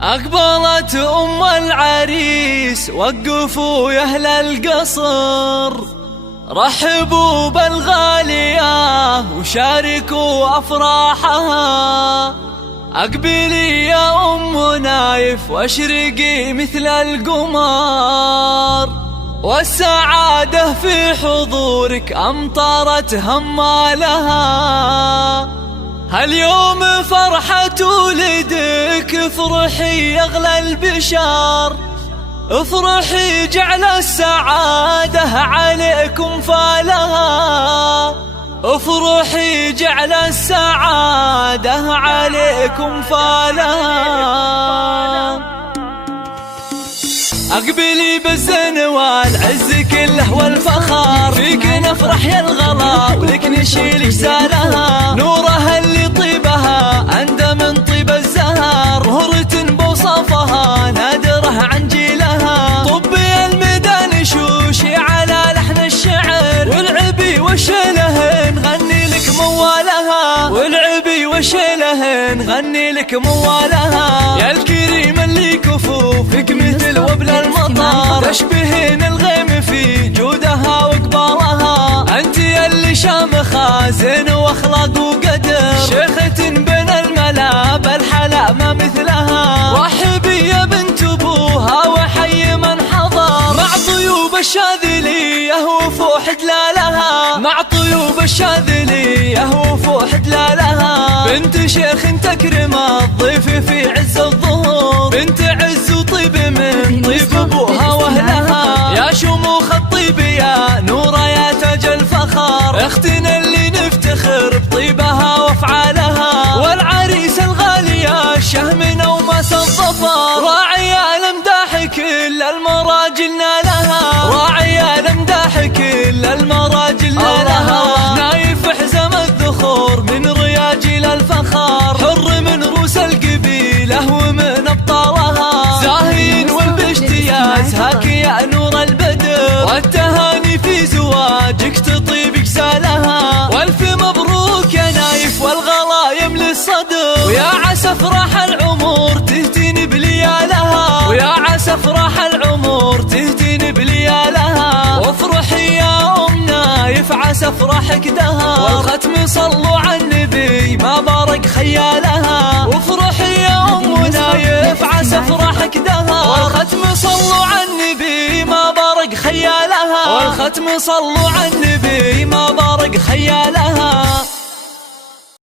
أقبلت أم العريس وقفوا يا أهل القصر، رحبوا بالغالية وشاركوا أفراحها. أقبلي يا أم نايف واشرقي مثل القمر، والسعادة في حضورك أمطرت همالها. هاليوم فرحة ولدك، افرحي يا أغلى البشر، افرحي جعل السعادة عليكم فالها، افرحي جعل السعادة عليكم فالها. أقبلي بالزين والعز كله والفخر، فيك نفرح يا الغلا ولك نشيل جسالها. نورها اللي طيبها أندى من طيب الزهر، مهرة بوصفها نادرة عن جيلها. طبي الميدان شوشي على لحن الشعر، والعبي وشيله نغني لك موالها، والعبي وشيله نغني لك موالها. يا الكريم اللي كفوفك مثل وبل المطر، تشبهين الغيم في جودها وقبالها. انت اللي شامخة زين واخلاق وقدر، شيخة بين الملا بالحلا ما مثلها. رحبي يا بنت ابوها وحي من حضر، مع طيوب الشاذلية وفوح دلالها، مع طيوب الشاذلية وفوح دلالها. بنت شيخ تكرم الضيف في عز الظهور، بنت عز وطيب من طيب ابوها واهلها. يا شموخ الطيب يا نورة يا تاج الفخر، اختنا اللي نفتخر بطيبها وافعالها. والعريس الغالي يا الشهم نومس الظفر، راعي الامداح كل المراجل نالها، راعي الامداح كل المراجل نالها. نايف حزم الذخور من رياجيل الفخر، حر من روس القبيله ومن ابطالها. زاهين والباشتياز هاك يا نور البدر، والتهاني في زواجك تطيب جسالها. والف مبروك يا نايف والغلا يملي الصدر، ويا عسى افراح العمر تهتين بليالها، ويا عسى افراح العمر تهتين بليالها. وافرحي يا ام نايف عسى افراحك دهر، والختم صلوا على النبي ما بارك خيالها. وافرحي يا ام نايف عسى افراحك دهر، والختم صلوا على النبي ما بارك خيالها، والختم صلوا على النبي ما بارك خيالها.